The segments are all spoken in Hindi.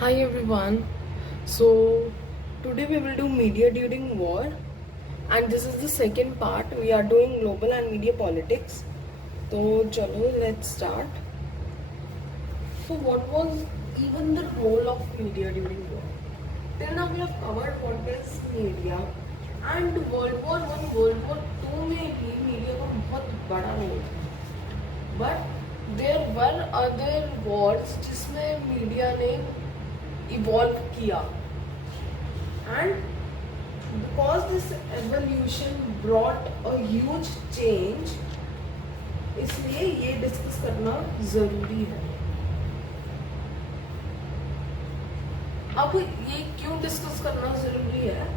Hi everyone. So today we will do media during war, and this is the second part. We are doing global and media politics. So chalo, let's start. So what was even the role of media during war? Till now we have covered what is media, and World War One, World War Two में भी media का बहुत बड़ा रोल था. But there were other wars जिसमें media ने evolve किया, and because this evolution brought a huge change, इसलिए ये डिस्कस करना जरूरी है. अब ये क्यों डिस्कस करना जरूरी है?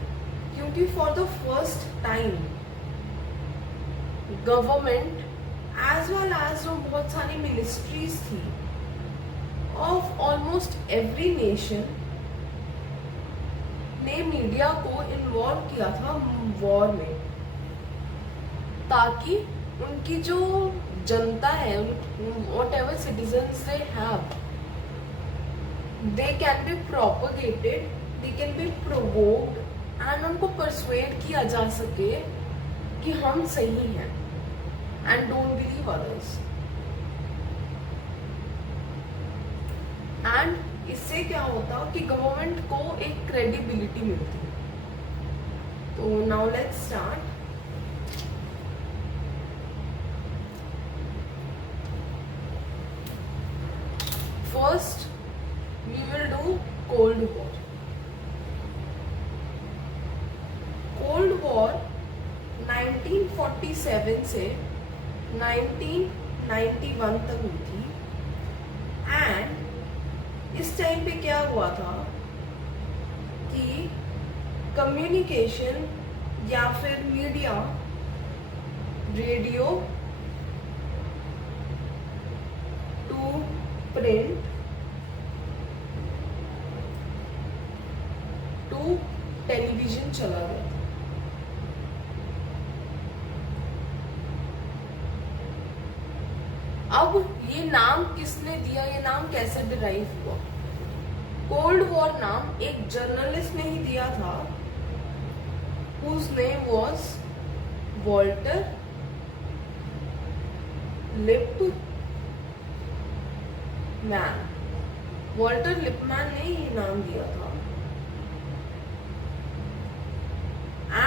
क्योंकि for the first time government as well as जो बहुत सारी मिनिस्ट्रीज थी ऑफ ऑलमोस्ट एवरी नेशन ने मीडिया को इन्वॉल्व किया था वॉर में, ताकि उनकी जो जनता है, whatever citizens they have, they can be propagated, they can be provoked, and उनको persuade किया जा सके कि हम सही हैं and don't believe others. And इससे क्या होता कि गवर्नमेंट को एक क्रेडिबिलिटी मिलती. तो now let's start. First we will do cold war. Cold war 1947 से 1991 तक हुई थी. एंड इस टाइम पे क्या हुआ था कि कम्युनिकेशन या फिर media, radio to print to television चला गया था. अब ये नाम किसने दिया, ये नाम कैसे डिराइव हुआ? कोल्ड वॉर नाम एक जर्नलिस्ट ने ही दिया था, whose name was Walter Lippmann. Walter Lipman ने ये नाम दिया था.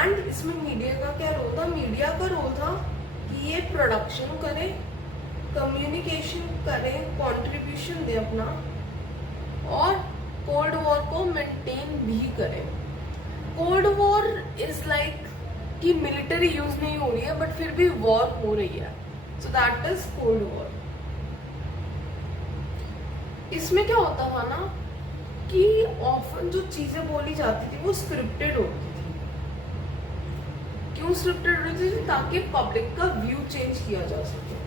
एंड इसमें मीडिया का क्या रोल था? मीडिया का रोल था कि ये प्रोडक्शन करे, कम्युनिकेशन करें, कंट्रीब्यूशन दे अपना, और कोल्ड वॉर को मेंटेन भी करें. कोल्ड वॉर इज लाइक कि मिलिट्री यूज नहीं हो रही है बट फिर भी वॉर हो रही है, so that is cold war. इसमें क्या होता था ना कि ऑफन जो चीजें बोली जाती थी वो स्क्रिप्टेड होती थी. क्यों स्क्रिप्टेड होती थी? ताकि पब्लिक का व्यू चेंज किया जा सके.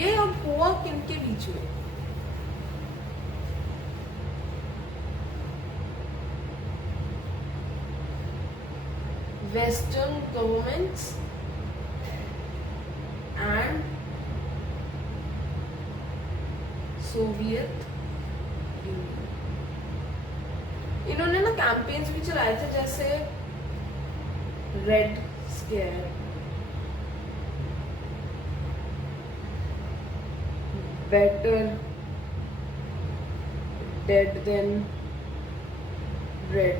ये अब हुआ किनके बीच में? Western governments and Soviet Union. इन्होंने ना कैंपेन्स भी चलाए थे, जैसे red scare, better dead than red.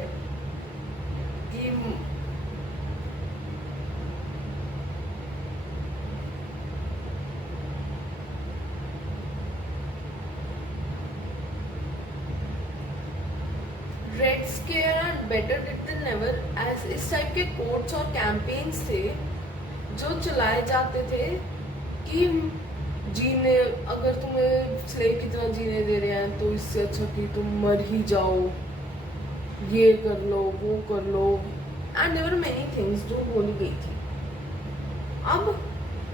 Red scare and better dead than never, as इस टाइप के कोट्स और कैंपेन्स थे जो चलाए जाते थे कि जीने, अगर तुम्हें स्लेव की तरह जीने दे रहे हैं तो इससे अच्छा कि तुम मर ही जाओ, ये कर लो, वो कर लो, and there were many things जो बोली गई थी. अब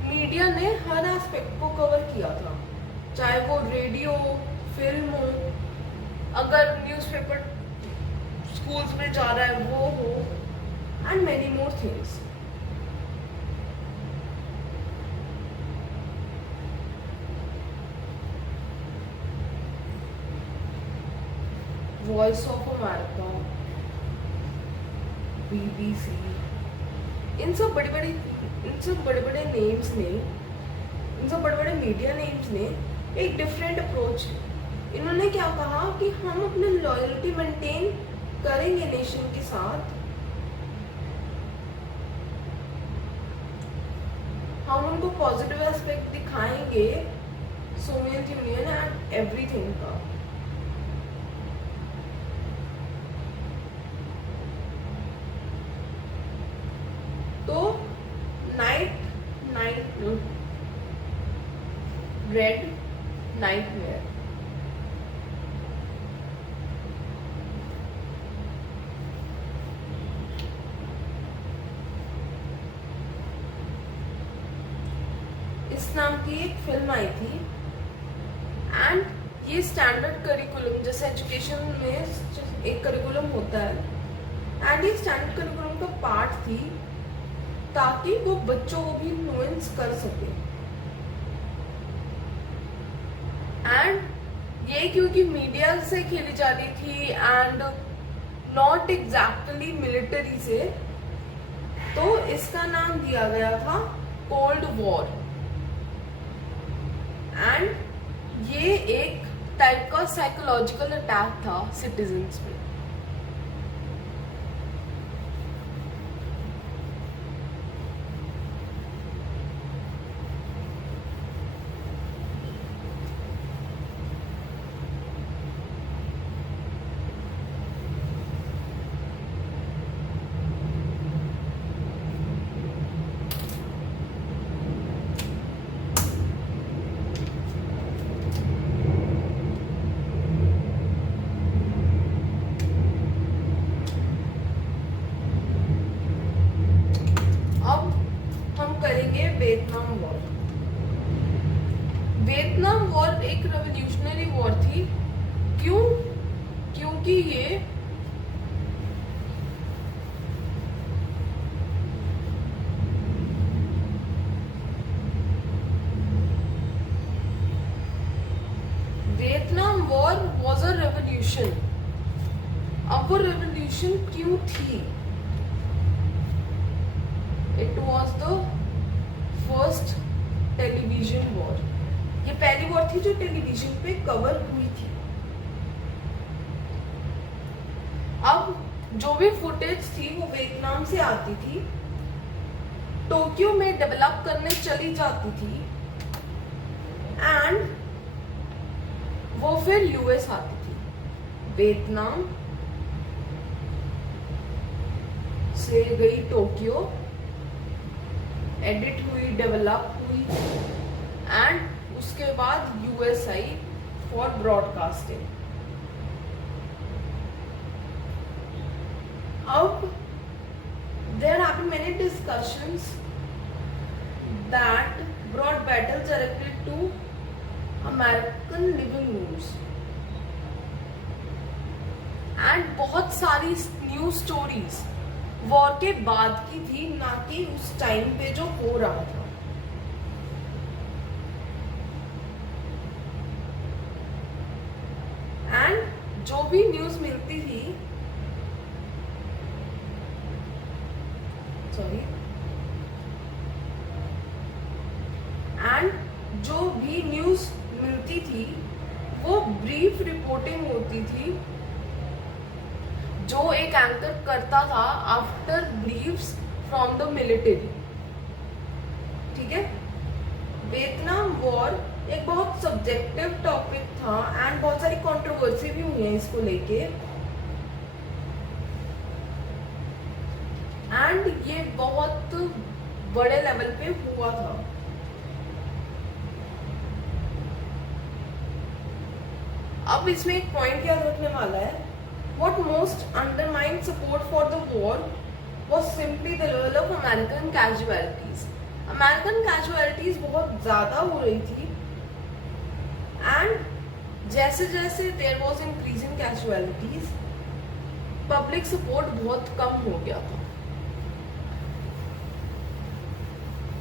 मीडिया ने हर एस्पेक्ट को कवर किया था, चाहे वो रेडियो, फिल्म हो, अगर न्यूज़पेपर स्कूल्स में जा रहा है वो हो, and many more things. Voice of America, BBC, इन सब बड़े बड़े नेम्स ने, इन सब बड़े बड़े मीडिया नेम्स ने एक डिफरेंट अप्रोच है। इन्होंने क्या कहा कि हम अपनी लॉयल्टी मेंटेन करेंगे नेशन के साथ, हम उनको पॉजिटिव एस्पेक्ट दिखाएंगे सोवियत यूनियन एंड एवरीथिंग का। तो रेड नाइटमेयर, इस नाम की एक फिल्म आई थी एंड ये स्टैंडर्ड करिकुलम, जैसे एजुकेशन में एक करिकुलम होता है एंड ये स्टैंडर्ड करिकुलम का पार्ट थी ताकि वो बच्चों को भी इन्फ्लुएंस कर सके। एंड ये क्योंकि मीडिया से खेली जा रही थी एंड नॉट एग्जैक्टली मिलिट्री से, तो इसका नाम दिया गया था कोल्ड वॉर। एंड ये एक टाइप का साइकोलॉजिकल अटैक था सिटीजन्स पे। Vietnam war. वियतनाम वॉर एक रेवोल्यूशनरी वॉर थी। क्यों? क्योंकि ये Vietnam war was a revolution. अब वो रेवोल्यूशन क्यों थी? It was the first television war. ये पहली वॉर थी जो टेलीविजन पे कवर हुई थी। अब जो भी फुटेज थी वो वियतनाम से आती थी, टोक्यो में डेवलप करने चली जाती थी एंड वो फिर यूएस आती थी। वियतनाम से गई टोक्यो, एडिट हुई, डेवलप हुई एंड उसके बाद यूएस आई फॉर ब्रॉडकास्टिंग। अब there have been many discussions that brought battles directly to American living rooms and बहुत सारी न्यूज स्टोरीज वॉर के बाद की थी, ना कि उस टाइम पे जो हो रहा था। एंड जो भी न्यूज मिलती थी, एंड जो भी न्यूज मिलती थी वो ब्रीफ रिपोर्टिंग होती थी जो एक एंकर करता था after briefs from the military. ठीक है। वियतनाम वॉर एक बहुत सब्जेक्टिव टॉपिक था एंड बहुत सारी कंट्रोवर्सी भी हुई है इसको लेके, एंड ये बहुत बड़े लेवल पे हुआ था। अब इसमें एक पॉइंट याद रखने वाला है, what most undermined support for the war was simply the level of American casualties. American casualties बहुत ज़्यादा हो रही थी and जैसे जैसे there was increasing casualties, public support बहुत कम हो गया था।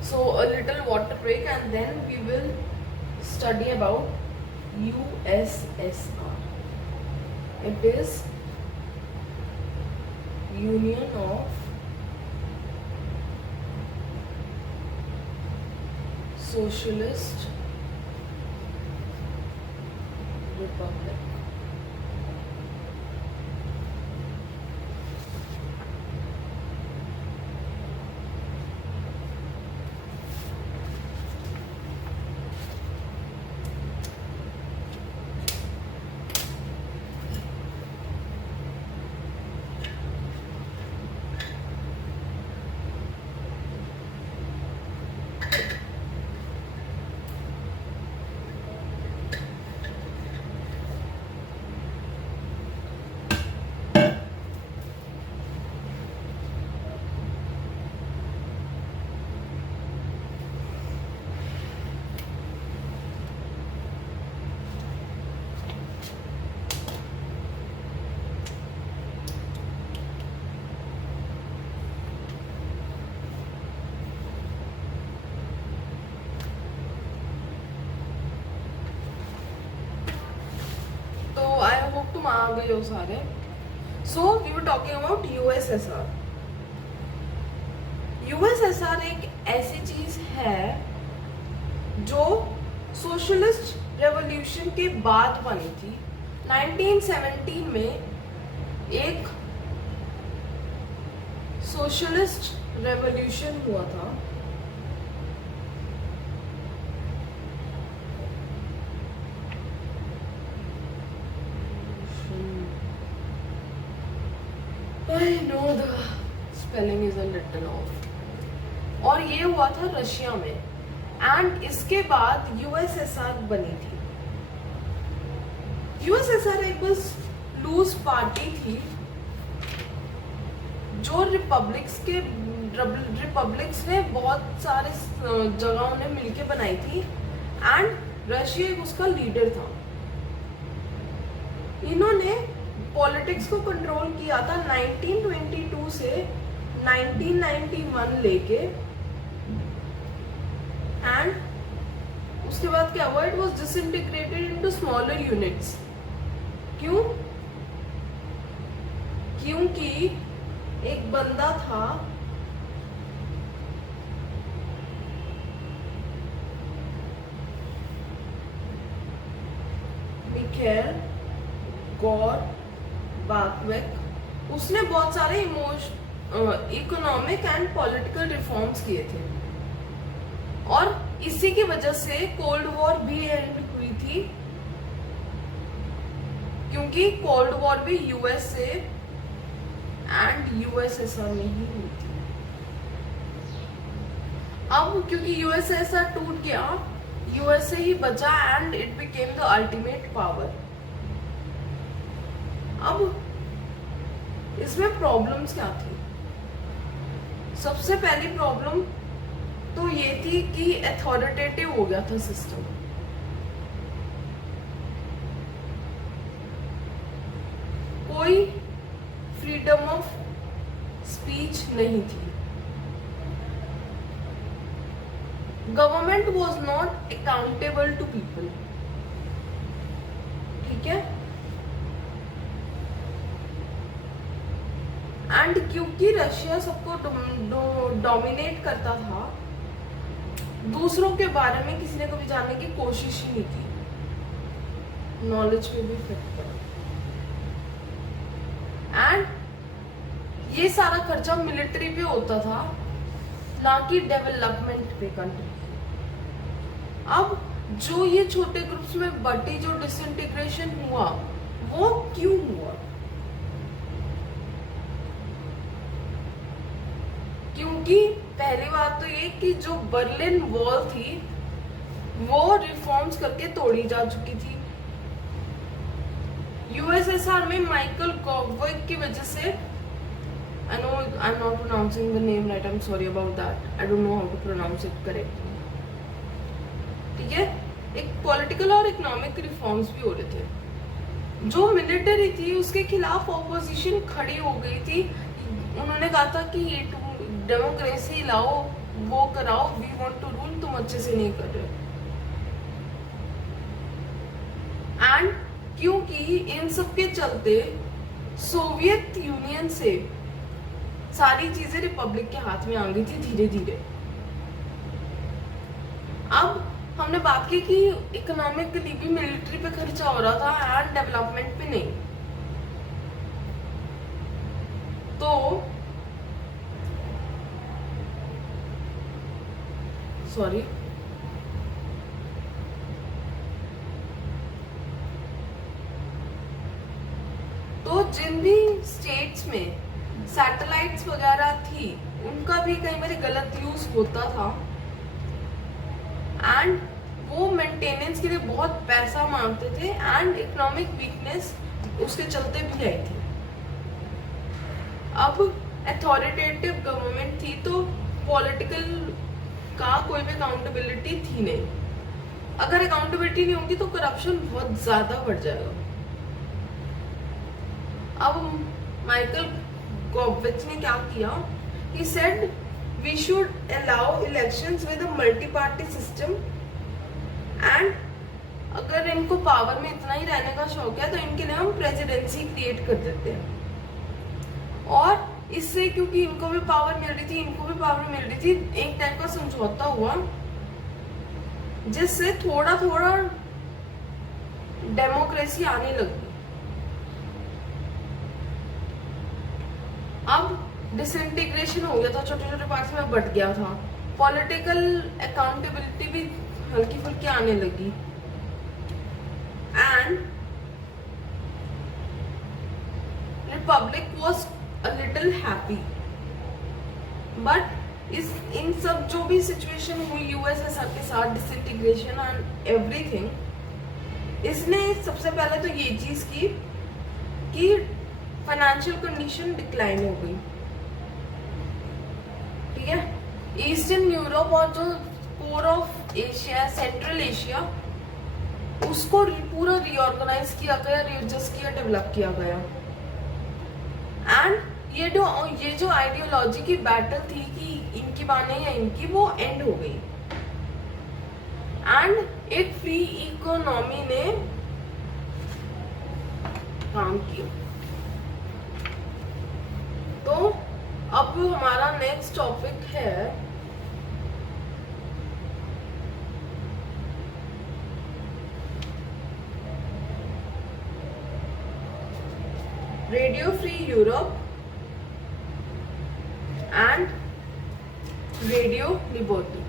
So a little water break and then we will study about USSR. It is Union of Socialist Republic. तो आई होप तुम आ गए हो सारे. So we were talking about USSR. USSR एक ऐसी चीज है जो सोशलिस्ट रेवोल्यूशन के बाद बनी थी. 1917 में एक सोशलिस्ट रेवोल्यूशन हुआ था. I know the spelling is a little off. और ये हुआ था रशिया में. एंड इसके बाद यूएसएसआर बनी थी. यूएसएसआर एक बस लूज पार्टी थी जो रिपब्लिक्स ने बहुत सारे जगहों ने मिलके बनाई थी. एंड रशिया एक उसका लीडर था. इन्होंने पॉलिटिक्स को कंट्रोल किया था 1922 से 1991 लेके. एंड उसके बाद क्या हुआ? It was disintegrated into smaller units. क्यों? क्योंकि एक बंदा था मिखाइल गोरबाचेव. उसने बहुत सारे इकोनॉमिक एंड पॉलिटिकल रिफॉर्म्स किए थे. और इसी की वजह से कोल्ड वॉर भी एंड हुई थी. क्योंकि कोल्ड वॉर भी यूएसए एंड यूएसएसआर में ही हुई थी. अब क्योंकि यूएसएसआर टूट गया, यूएसए ही बचा and it became the ultimate power. अब इसमें प्रॉब्लम्स क्या थी? सबसे पहली प्रॉब्लम तो ये थी कि अथॉरिटेटिव हो गया था सिस्टम. कोई फ्रीडम ऑफ स्पीच नहीं थी. Government was not accountable to people. ठीक है. एंड क्योंकि रशिया सबको डोमिनेट करता था, दूसरों के बारे में किसी ने कभी जानने की कोशिश ही नहीं की. नॉलेज पे भी इफेक्ट पड़ा. एंड ये सारा खर्चा मिलिट्री पे होता था, ना कि डेवलपमेंट पे कंट्री. अब जो ये छोटे ग्रुप्स में बटी, जो डिसइंटीग्रेशन हुआ, वो क्यों हुआ? क्योंकि पहली बात तो ये कि जो बर्लिन वॉल थी वो रिफॉर्म्स करके तोड़ी जा चुकी थी. यूएसएसआर में माइकल गॉर्बेचेव की वजह से, I know I'm not pronouncing the name right, I'm sorry about that, I don't know how to pronounce it correctly. ठीक है. एक पॉलिटिकल और इकोनॉमिक रिफॉर्म्स भी हो रहे थे. जो मिलिट्री थी उसके खिलाफ ऑपोजिशन खड़ी हो गई थी. उन्होंने कहा था कि ये डेमोक्रेसी लाओ, वो कराओ, वी वांट टू रूल, तुम अच्छे से नहीं कर रहे. एंड क्योंकि इन सब के चलते सोवियत यूनियन से सारी चीजें रिपब्लिक के हाथ में आ गई थी धीरे धीरे। अब हमने बात की कि इकोनॉमिकली भी मिलिट्री पे खर्चा हो रहा था एंड डेवलपमेंट पे नहीं। तो सॉरी, तो जिन भी स्टेट्स में सैटेलाइट्स वगैरह थी उनका भी कई बार गलत यूज होता था एंड वो मेंटेनेंस के लिए बहुत पैसा मांगते थे एंड इकोनॉमिक वीकनेस उसके चलते भी आई थी। अब अथॉरिटेटिव गवर्नमेंट थी तो पॉलिटिकल का कोई भी अकाउंटेबिलिटी थी नहीं। अगर अकाउंटेबिलिटी नहीं होगी तो करप्शन बहुत ज्यादा बढ़ जाएगा। अब माइकल गॉबविच ने क्या किया, he said we should allow elections with a multi-party system and अगर इनको पावर में इतना ही रहने का शौक है तो इनके लिए हम प्रेसिडेंसी क्रिएट कर देते हैं। और इससे क्योंकि इनको भी पावर मिल रही थी इनको भी पावर मिल रही थी, एक टाइप का समझौता हुआ जिससे थोड़ा थोड़ा डेमोक्रेसी आने लगी। अब डिसइंटीग्रेशन हो गया था, छोटे छोटे पार्ट्स में बट गया था, पॉलिटिकल अकाउंटेबिलिटी भी हल्की फुल्की आने लगी and Republic was a little happy. But in सब जो भी सिचुएशन हुई यूएसएसआर के साथ, डिसइंटीग्रेशन एंड एवरीथिंग, इसने सबसे पहले तो ये चीज की कि फाइनेंशियल कंडीशन डिक्लाइन हो गई। ठीक है, ईस्टर्न यूरोप और जो core of Asia, central Asia, उसको पूरा रीऑर्गेनाइज किया गया, रीएडजस्ट किया, डेवलप किया गया एंड ये जो आइडियोलॉजी की बैटल थी कि इनकी बाने या इनकी, वो एंड हो गई एंड एक फ्री इकोनॉमी ने काम किया। तो अब हमारा नेक्स्ट टॉपिक है radio Free Europe and Radio liberty.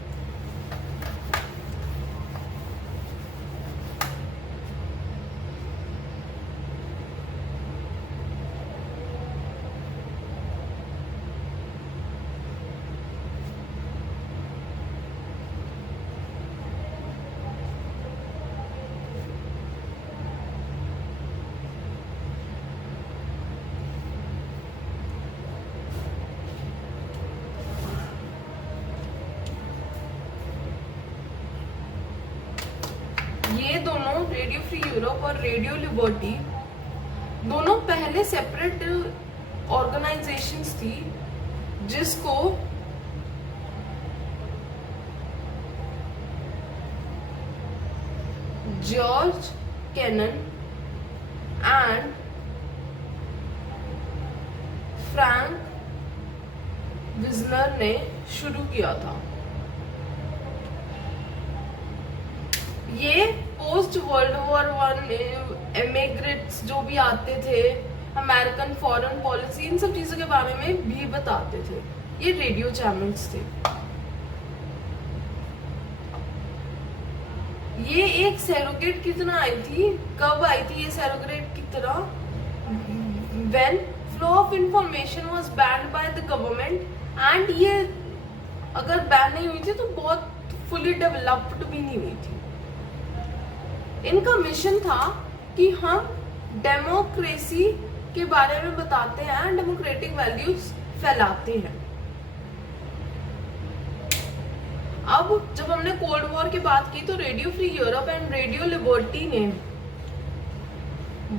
ये दोनों रेडियो फ्री यूरोप और रेडियो लिबर्टी दोनों पहले सेपरेट ऑर्गेनाइजेशंस थी जिसको जॉर्ज कैनन एंड फ्रैंक विजनर ने शुरू किया था। ये पोस्ट वर्ल्ड वॉर वन एमिग्रेट्स जो भी आते थे, अमेरिकन फॉरेन पॉलिसी, इन सब चीजों के बारे में भी बताते थे। ये रेडियो चैनल्स थे। ये एक सैरोगेट की तरह आई थी। कब आई थी ये सैरोगेट की तरह? When flow of information was banned by the government and ये अगर बैन नहीं हुई थी तो बहुत फुली डेवलप्ड भी नहीं हुई थी। इनका मिशन था कि हम डेमोक्रेसी के बारे में बताते हैं, डेमोक्रेटिक वैल्यूज फैलाते हैं। अब जब हमने कोल्ड वॉर की बात की तो radio Free Europe and Radio liberty ने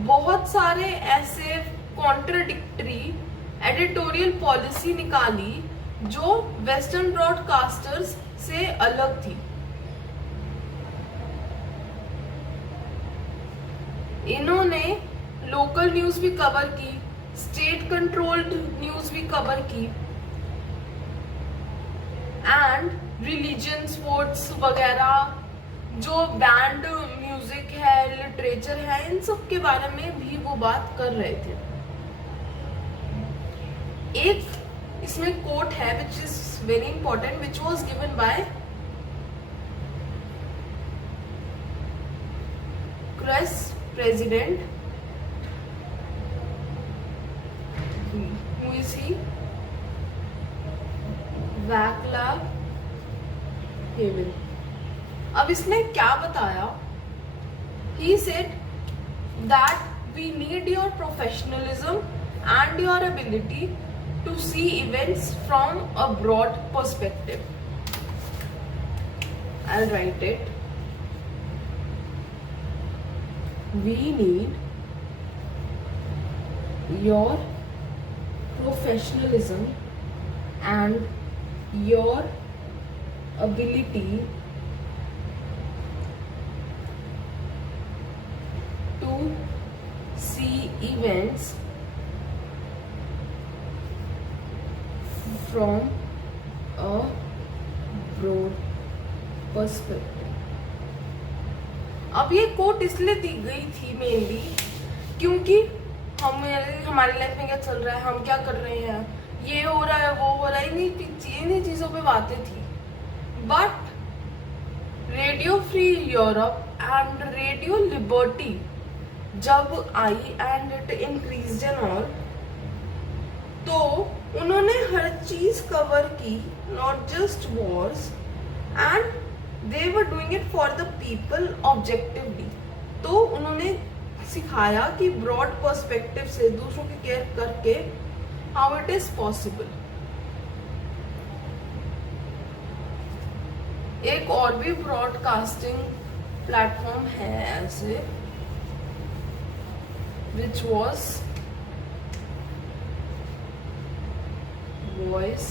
बहुत सारे ऐसे कॉन्ट्राडिक्टरी एडिटोरियल पॉलिसी निकाली जो वेस्टर्न ब्रॉडकास्टर्स से अलग थी। इन्होंने लोकल न्यूज भी कवर की, स्टेट कंट्रोल्ड न्यूज भी कवर की, एंड रिलीजन, स्पोर्ट्स वगैरह, जो बैंड म्यूजिक है, लिटरेचर है, इन सब के बारे में भी वो बात कर रहे थे। एक इसमें कोट है which is very important, which was given by cross president, who is he? Václav Havel। अब इसने क्या बताया? He said that we need your professionalism and your ability to see events from a broad perspective. I'll write it. We need your professionalism and your ability to see events from a broad perspective। अब ये कोट इसलिए दी गई थी मेनली क्योंकि हमारी लाइफ में क्या चल रहा है, हम क्या कर रहे हैं, ये हो रहा है, वो हो रहा है, इन्हीं चीजों पे बातें थी। But Radio Free Europe and Radio Liberty जब आई and it increased and all, तो उन्होंने हर चीज कवर की, not just wars, and they were doing it for the people objectively. तो उन्होंने सिखाया कि ब्रॉड पर्सपेक्टिव से दूसरों की केयर करके हाउ इट इज पॉसिबल। एक और भी ब्रॉडकास्टिंग प्लेटफॉर्म है ऐसे, which was voice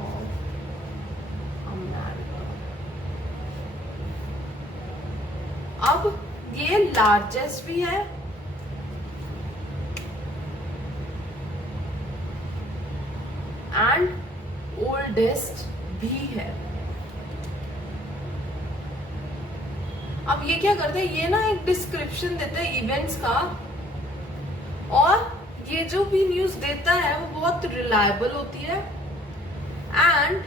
of America. अब ये लार्जेस्ट भी है एंड ओल्डेस्ट भी है। अब ये क्या करते हैं, ये ना एक डिस्क्रिप्शन देते हैं इवेंट्स का, और ये जो भी न्यूज देता है वो बहुत रिलायबल होती है एंड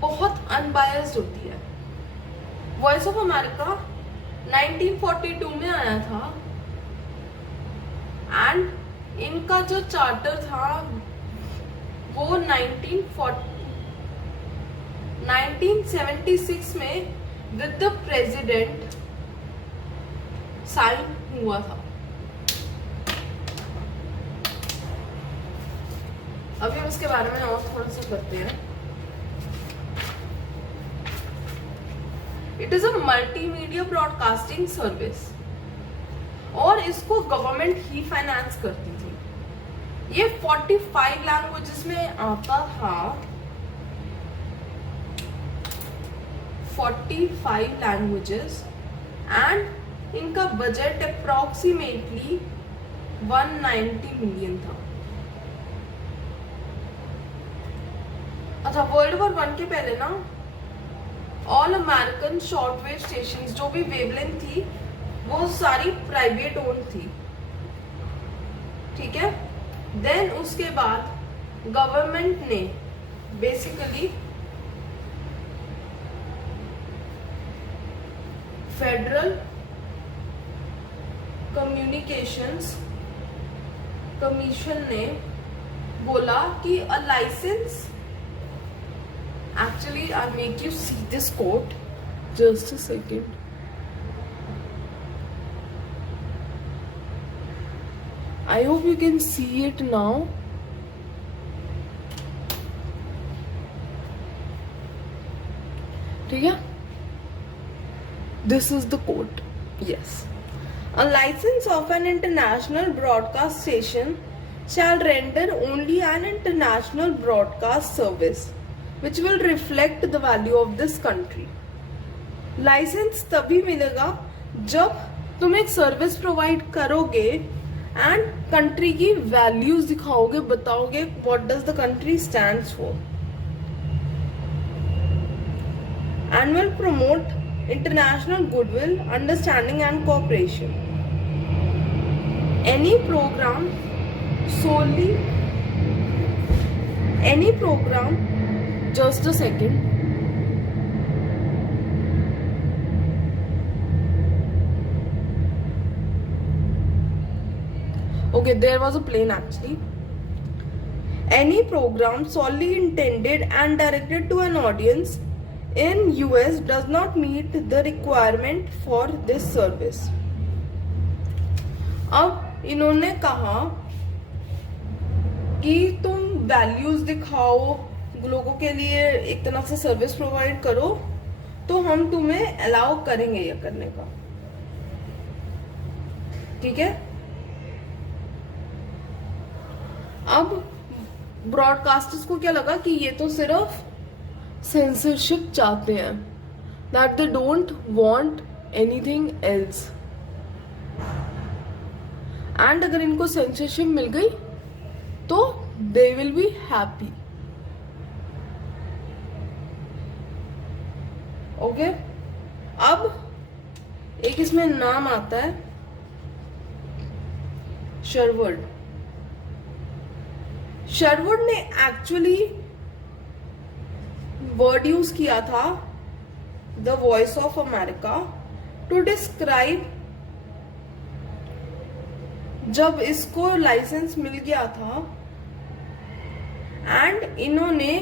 बहुत अनबायस्ड होती है। वॉइस ऑफ अमेरिका 1942 में आया था एंड इनका जो चार्टर था वो 1976 में विद द प्रेसिडेंट साइन हुआ था। अभी हम इसके बारे में और थोड़ा सा करते हैं। It is a multimedia broadcasting service और इसको गवर्नमेंट ही फाइनेंस करती थी। ये 45 लैंग्वेजेस में आता था, 45 लैंग्वेजेस, एंड इनका बजट अप्रोक्सीमेटली 190 मिलियन था। अच्छा, वर्ल्ड वॉर 1 के पहले ना ऑल अमेरिकन शॉर्टवेव स्टेशंस जो भी वेवलेंथ थी वो सारी प्राइवेट ओन थी, ठीक है। देन उसके बाद गवर्नमेंट ने बेसिकली फेडरल कम्युनिकेशंस कमीशन ने बोला कि अ licence, actually I'll make you see this quote, just a second। I hope you can see it now। ठीक है, this is the quote। yes, a license of an international broadcast station shall render only an international broadcast service which will reflect the value of this country। Licence तभी मिलेगा जब तुम एक सर्विस प्रोवाइड करोगे एंड कंट्री की वैल्यूज दिखाओगे, बताओगे what does the country stands for, and will promote international goodwill, understanding and cooperation. Any programme just a second. Okay, there was a plane actually. Any program solely intended and directed to an audience in US does not meet the requirement for this service. अब इन्होंने कहा कि तुम वैल्यूज दिखाओ, लोगों के लिए एक तरह से सर्विस प्रोवाइड करो, तो हम तुम्हें अलाउ करेंगे ये करने का. ठीक है. अब ब्रॉडकास्टर्स को क्या लगा कि ये तो सिर्फ सेंसरशिप चाहते हैं, that they don't want anything else, and अगर इनको सेंसरशिप मिल गई तो they will be happy. Okay. अब एक इसमें नाम आता है शरवुड. शरवुड ने एक्चुअली वर्ड यूज किया था the Voice of America to describe, जब इसको लाइसेंस मिल गया था एंड इन्होंने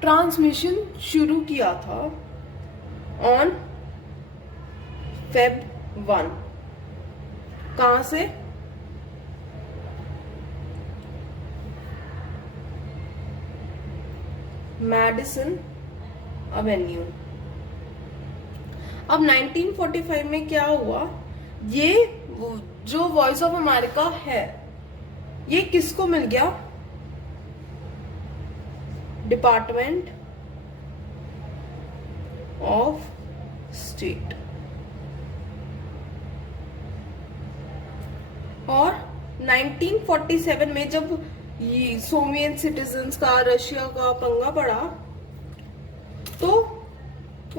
ट्रांसमिशन शुरू किया था ऑन Feb 1. कहां से? Madison Avenue. अब 1945 में क्या हुआ, ये जो वॉइस ऑफ अमेरिका है ये किसको मिल गया? Department of state. और 1947 में जब ये सोवियत सिटीजन्स का, रशिया का पंगा पड़ा, तो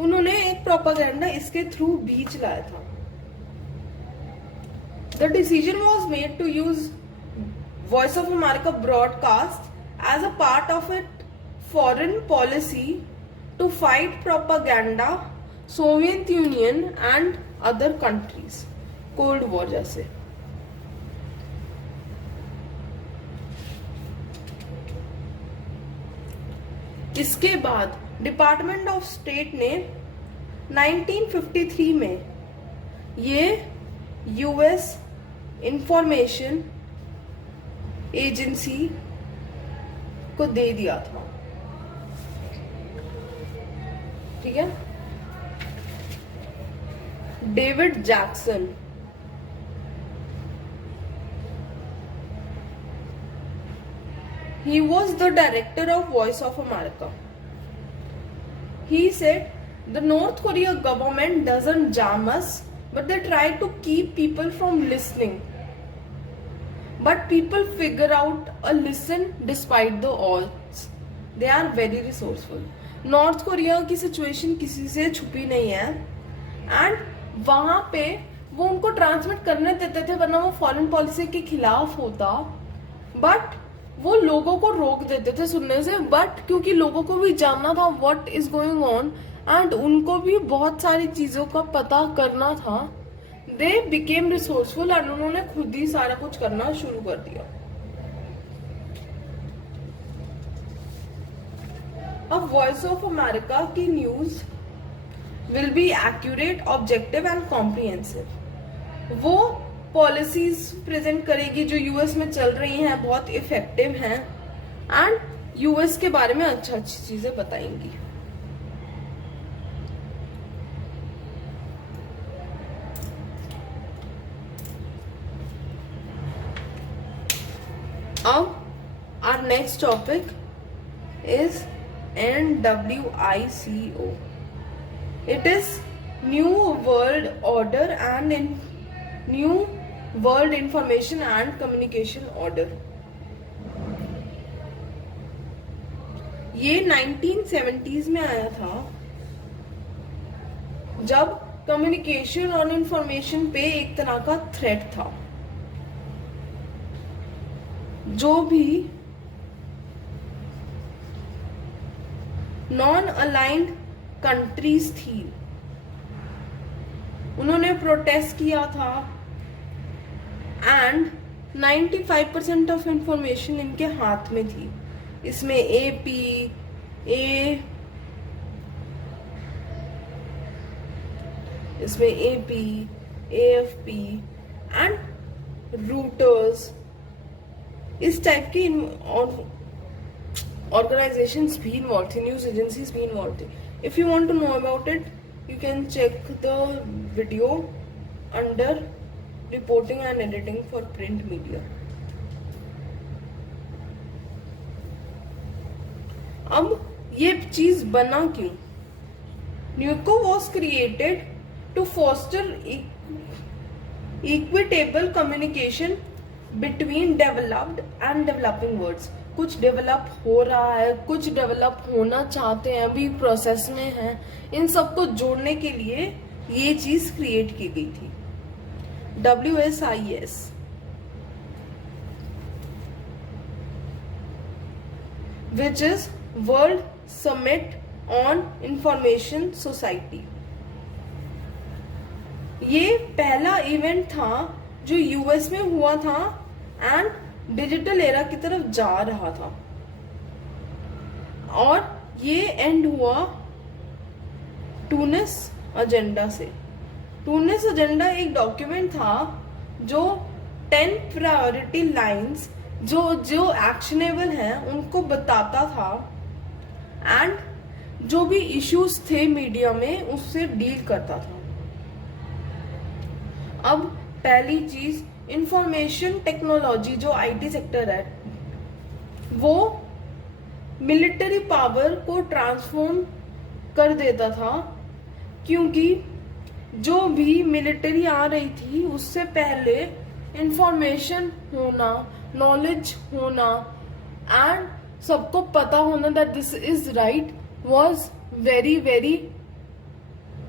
उन्होंने एक प्रोपेगेंडा इसके थ्रू भी चलाया था. The decision was made to use Voice of America broadcast as a part of its foreign policy to fight propaganda, Soviet Union and other countries. Cold War जैसे. इसके बाद डिपार्टमेंट ऑफ स्टेट ने 1953 में ये यूएस इंफॉर्मेशन एजेंसी को दे दिया था. ठीक है. David Jackson, he was the director of Voice of America. He said the North Korea government doesn't jam us, but they try to keep people from listening. But people figure out a listen despite the odds. They are very resourceful. North Korea की सिचुएशन किसी से छुपी नहीं है, एंड वहां पे वो उनको ट्रांसमिट करने देते थे, वरना वो फॉरेन पॉलिसी के खिलाफ होता, बट वो लोगों को रोक देते थे सुनने से. बट क्योंकि लोगों को भी जानना था what is going on, and उनको भी बहुत सारी चीजों का पता करना था, दे बिकेम रिसोर्सफुल एंड उन्होंने खुद ही सारा कुछ करना शुरू कर दिया. अब वॉइस ऑफ अमेरिका की news will be accurate, objective and comprehensive. वो पॉलिसीज प्रेजेंट करेगी जो यूएस में चल रही हैं, बहुत इफेक्टिव हैं, एंड यूएस के बारे में अच्छी चीजें बताएंगी. अब our next topic is NWICO. It is New World Order and new world information and communication order. ये 1970s में आया था, जब कम्युनिकेशन और इंफॉर्मेशन पे एक तरह का थ्रेट था। जो भी नॉन अलाइंड कंट्रीज थी, उन्होंने प्रोटेस्ट किया था, एंड 95% ऑफ इंफॉर्मेशन इनके हाथ में थी। इसमें एपी, AFP एंड रूटर्स, इस टाइप की ऑर्गेनाइजेशंस भी इन्वॉल्व थी, न्यूज एजेंसीज भी इन्वॉल्व थी। If you want to know about it, you can check the video under reporting and editing for print media. अब ये चीज बना क्यों? न्यूको was created to foster equitable communication between developed and developing worlds. कुछ डेवलप हो रहा है, कुछ डेवलप होना चाहते हैं, अभी प्रोसेस में है, इन सबको जोड़ने के लिए ये चीज क्रिएट की गई थी। WSIS, which is World Summit on Information Society। ये पहला इवेंट था जो यूएस में हुआ था एंड डिजिटल एरा की तरफ जा रहा था, और ये एंड हुआ टूनिस एजेंडा से। टूनिस एजेंडा एक डॉक्यूमेंट था जो 10 प्रायोरिटी लाइंस जो एक्शनेबल हैं उनको बताता था, एंड जो भी इश्यूज थे मीडिया में उससे डील करता था। अब पहली चीज, इंफॉर्मेशन टेक्नोलॉजी जो IT सेक्टर है, वो मिलिट्री पावर को ट्रांसफॉर्म कर देता था, क्योंकि जो भी मिलिट्री आ रही थी उससे पहले इंफॉर्मेशन होना, नॉलेज होना एंड सबको पता होना that this is right was very very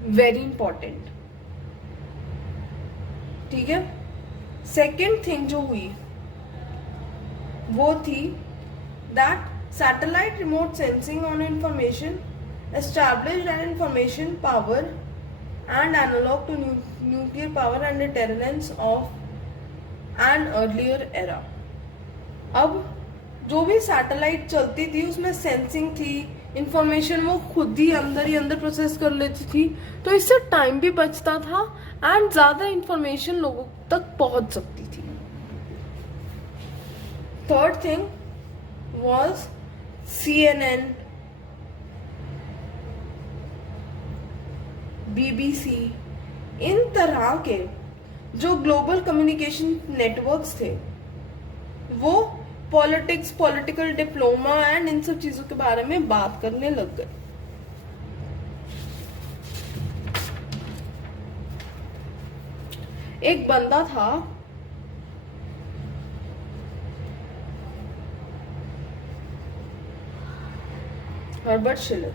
very important. ठीक है। सेकेंड थिंग जो हुई वो थी that satellite remote sensing on information established an information power and analogue to nuclear power and deterrence of an earlier era. अब जो भी सैटेलाइट चलती थी उसमें सेंसिंग थी, इंफॉर्मेशन वो खुद ही अंदर प्रोसेस कर लेती थी, तो इससे टाइम भी बचता था एंड ज्यादा इंफॉर्मेशन लोगों तक पहुंच सकती थी। Third thing was CNN, BBC, इन तरह के जो ग्लोबल कम्युनिकेशन नेटवर्क्स थे वो politics, political diploma and in सब चीजों के बारे में बात करने लग गए। एक बंदा था हर्बर्ट शिलर,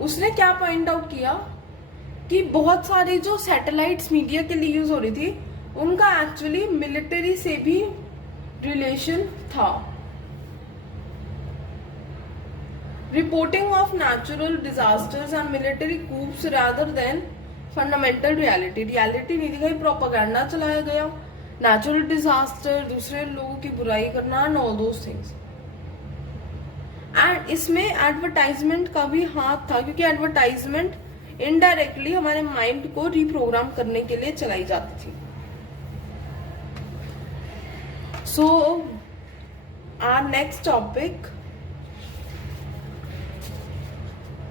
उसने क्या पॉइंट आउट किया कि बहुत सारी जो सैटेलाइट्स मीडिया के लिए यूज हो रही थी उनका एक्चुअली मिलिट्री से भी रिलेशन था। Reporting of natural disasters and military coups rather than fundamental reality नहीं दिखाई, प्रोपेगेंडा चलाया गया, नेचुरल डिजास्टर, दूसरे लोगों की बुराई करना and all those things. And इसमें एडवर्टाइजमेंट का भी हाथ था, क्योंकि एडवर्टाइजमेंट इनडायरेक्टली हमारे माइंड को रिप्रोग्राम करने के लिए चलाई जाती थी। So, our next topic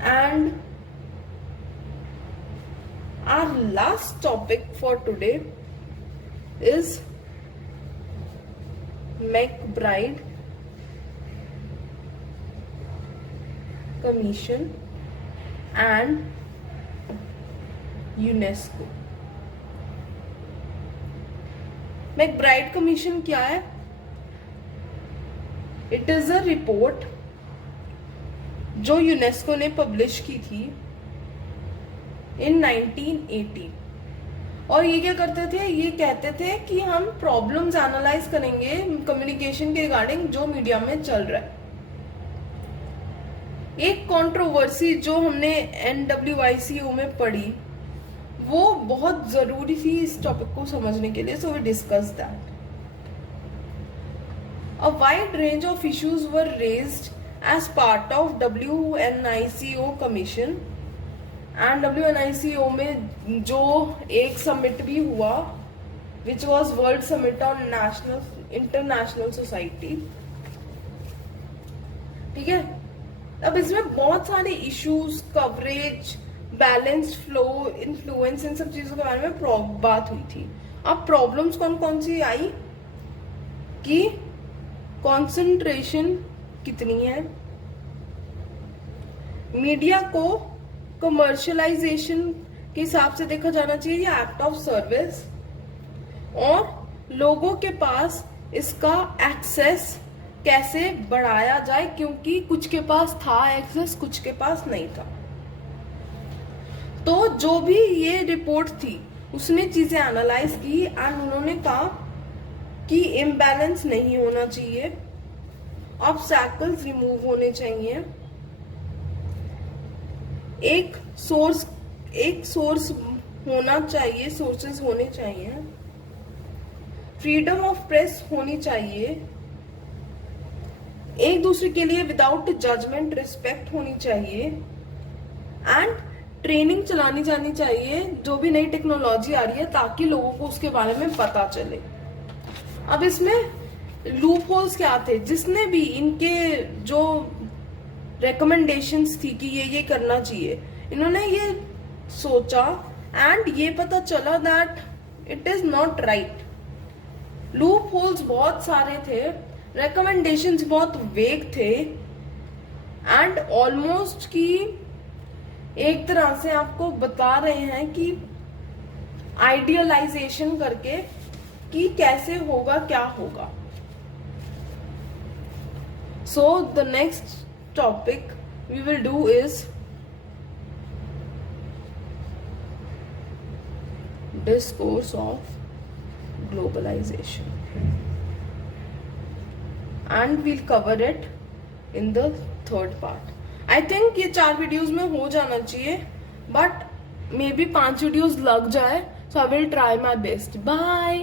and our last topic for today is McBride Commission and UNESCO। McBride commission क्या है? इट इज अ रिपोर्ट जो यूनेस्को ने पब्लिश की थी इन 1980। और ये क्या करते थे? ये कहते थे कि हम प्रॉब्लम्स एनालाइज करेंगे कम्युनिकेशन के रिगार्डिंग जो मीडिया में चल रहा है। एक कंट्रोवर्सी जो हमने NWICO में पढ़ी वो बहुत जरूरी थी इस टॉपिक को समझने के लिए, so we discuss that. A wide range of issues were raised as part of WNICO commission. And WNICO में जो एक समिट भी हुआ which was world summit on international society, ठीक है। अब इसमें बहुत सारे issues, coverage, balanced flow, influence, इन सब चीजों के बारे में बात हुई थी। अब प्रॉब्लम्स कौन कौन सी आई कि कंसंट्रेशन कितनी है, मीडिया को कमर्शियलाइजेशन के हिसाब से देखा जाना चाहिए या एक्ट ऑफ सर्विस, और लोगों के पास इसका एक्सेस कैसे बढ़ाया जाए, क्योंकि कुछ के पास था एक्सेस, कुछ के पास नहीं था। तो जो भी ये रिपोर्ट थी उसने चीजें एनालाइज की एंड उन्होंने कहा कि इम्बैलेंस नहीं होना चाहिए, ऑब्स्टैकल्स रिमूव होने चाहिए, एक सोर्स होना चाहिए, सोर्सेज होने चाहिए, फ्रीडम ऑफ प्रेस होनी चाहिए, एक दूसरे के लिए विदाउट जजमेंट रिस्पेक्ट होनी चाहिए, एंड ट्रेनिंग चलानी जानी चाहिए जो भी नई टेक्नोलॉजी आ रही है ताकि लोगों को उसके बारे में पता चले। अब इसमें लूप होल्स क्या थे? जिसने भी इनके जो रिकमेंडेशंस थी कि ये करना चाहिए, इन्होंने ये सोचा एंड ये पता चला that it is not right. Loop holes बहुत सारे थे, रिकमेंडेशंस बहुत वेग थे, एंड ऑलमोस्ट की एक तरह से आपको बता रहे हैं कि आइडियलाइजेशन करके कि कैसे होगा, क्या होगा। So the next topic we will do is discourse of globalization and we'll cover it in the third part. I think ये 4 वीडियोस में हो जाना चाहिए, but maybe 5 वीडियोस लग जाए, so I will try my best. Bye.